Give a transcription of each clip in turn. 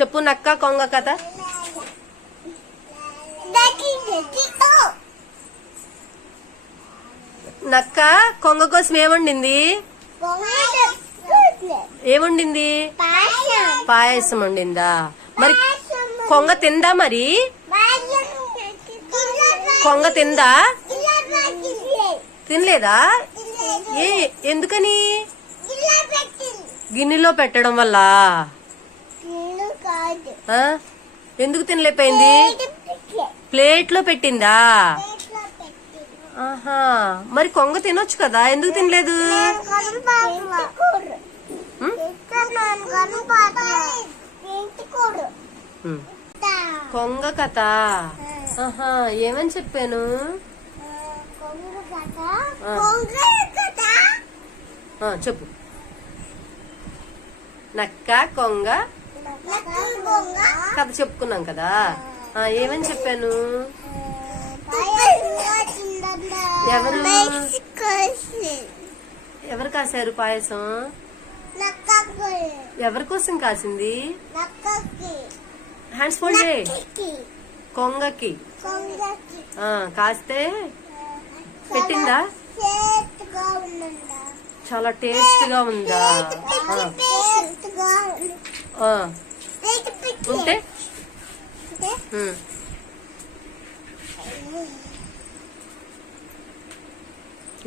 చెప్పు నక్క కొంగ కథ. నక్క కొంగ కోసం ఏమండింది? ఏముండింది? పాయసం వండిందా? మరి కొంగ తిందా? మరి కొంగ తిందా? తినలేదా? ఎందుకని? గిన్నెలో పెట్టడం వల్ల. ఎందుకు తినలేకపోయింది? ప్లేట్ లో పెట్టిందా? ఆహా, మరి కొంగ తినొచ్చు కదా, ఎందుకు తినలేదు? కొంగ కథ. ఆహా, ఏమని చెప్పాను? చెప్పు. నక్క కొంగ కథ చెప్పుకున్నాం కదా. ఏమని చెప్పాను? ఎవరు కాశారు పాయసం? ఎవరి కోసం కాసింది? హ్యాండ్స్ ఫోల్డ్ చేయి. కొంగకి కాస్తే పెట్టిందా? చాలా టేస్ట్ గా ఉందా? ఉంటే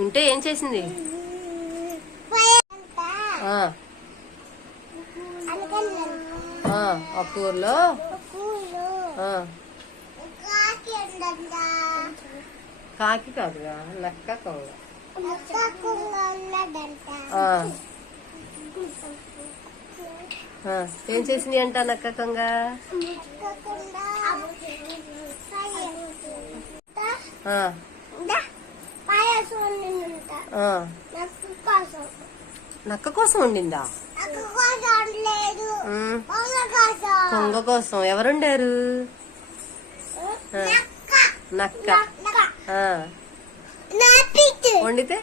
ఉంటే ఏం చేసింది? ఒక ఊర్లో కాకి కాదుగా, నక్క కొంగ. ఏం చేసింది అంట నక్క కొంగ? నక్క కోసం వండిందా? కొంగ కోసం. ఎవరు వండారు? నక్క వండితే